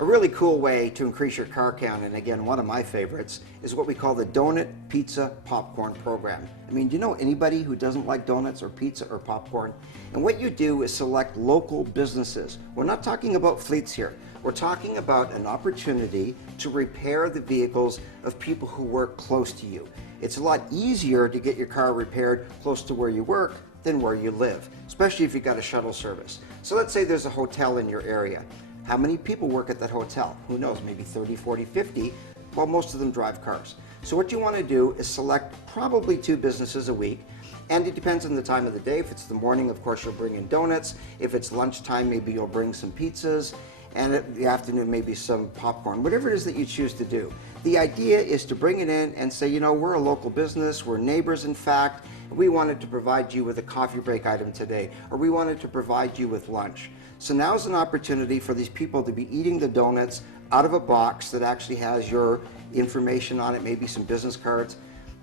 A really cool way to increase your car count, and again, one of my favorites, is what we call the Donut Pizza Popcorn program. I mean, do you know anybody who doesn't like donuts or pizza or popcorn? And what you do is select local businesses. We're not talking about fleets here. We're talking about an opportunity to repair the vehicles of people who work close to you. It's a lot easier to get your car repaired close to where you work than where you live, especially if you've got a shuttle service. So let's say there's a hotel in your area. How many people work at that hotel? Who knows, maybe 30, 40, 50. Well, most of them drive cars. So what you want to do is select probably 2 businesses a week, and it depends on the time of the day. If it's the morning, of course, you'll bring in donuts. If it's lunchtime, maybe you'll bring some pizzas, and in the afternoon, maybe some popcorn, whatever it is that you choose to do. The idea is to bring it in and say, you know, we're a local business, we're neighbors in fact, we wanted to provide you with a coffee break item today, or we wanted to provide you with lunch. So now's an opportunity for these people to be eating the donuts out of a box that actually has your information on it, maybe some business cards.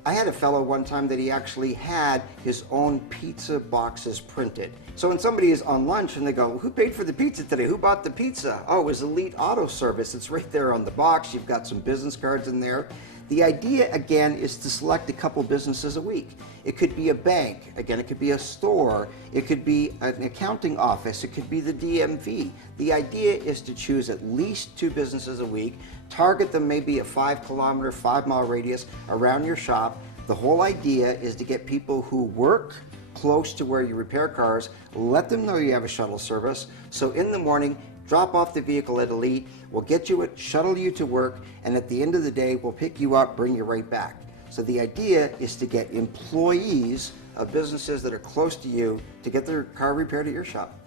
I had a fellow one time that he actually had his own pizza boxes printed. So when somebody is on lunch and they go, who paid for the pizza today? Who bought the pizza? Oh, it was Elite Auto Service. It's right there on the box. You've got some business cards in there. The idea, again, is to select a couple businesses a week. It could be a bank, again, it could be a store, it could be an accounting office, it could be the DMV. The idea is to choose at least 2 businesses a week, target them maybe a 5-kilometer, 5-mile radius around your shop. The whole idea is to get people who work close to where you repair cars, let them know you have a shuttle service, so in the morning, drop off the vehicle at Elite, we'll get you it, shuttle you to work, and at the end of the day, we'll pick you up, bring you right back. So the idea is to get employees of businesses that are close to you to get their car repaired at your shop.